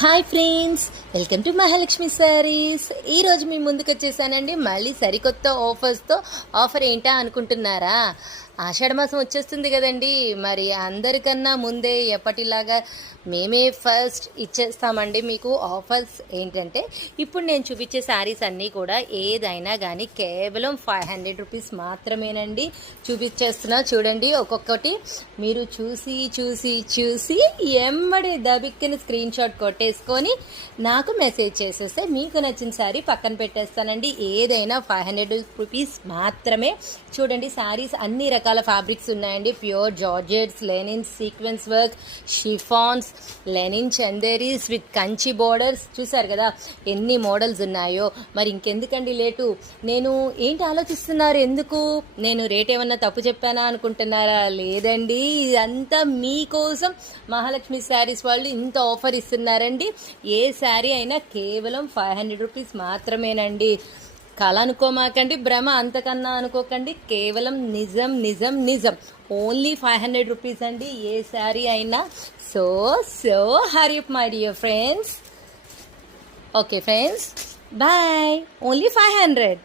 Hi friends, welcome to Mahalakshmi saris. ఈరోజు మీ ముందుకు వచ్చేసానండి మళ్ళీ సరికొత్త ఆఫర్స్తో. ఆఫర్ ఏంటా అనుకుంటున్నారా? ఆషాఢ మాసం వచ్చేస్తుంది కదండి. మరి అందరికన్నా ముందే ఎప్పటిలాగా మేమే ఫస్ట్ ఇచ్చేస్తామండి మీకు ఆఫర్స్. ఏంటంటే ఇప్పుడు నేను చూపించే శారీస్ అన్నీ కూడా ఏదైనా కానీ కేవలం 500 రూపీస్ మాత్రమేనండి చూపించేస్తున్నా. చూడండి, ఒక్కొక్కటి మీరు చూసి చూసి చూసి ఎమ్మడి దబిక్కిన స్క్రీన్ షాట్ కొట్టేసుకొని నాకు మెసేజ్ చేసేస్తే మీకు నచ్చిన శారీ పక్కన పెట్టేస్తానండి. ఏదైనా 500 రూపీస్ మాత్రమే. చూడండి, శారీస్ అన్ని రకాల ఫ్యాబ్రిక్స్ ఉన్నాయండి. Pure georgettes, linens, sequence work, chiffons, linen Chanderis with Kanchi borders. చూసారు కదా ఎన్ని మోడల్స్ ఉన్నాయో. మరి ఇంకెందుకండి లేటు? నేను ఏంటి ఆలోచిస్తున్నారు? ఎందుకు నేను రేట్ ఏమన్నా తప్పు చెప్పానా అనుకుంటున్నారా? లేదండి, ఇదంతా మీకోసం మహాలక్ష్మి శారీస్ వాళ్ళు ఇంత ఆఫర్ ఇస్తున్నారండి. ఏ శారీ అయినా కేవలం 500 రూపీస్ మాత్రమేనండి. కళ అనుకోమాకండి, భ్రమ అంతకన్నా అనుకోకండి. కేవలం నిజం నిజం నిజం. ఓన్లీ 500 రూపీస్ అండి ఏ శారీ అయినా. So hurry up my dear friends. Okay friends, bye. Only 500.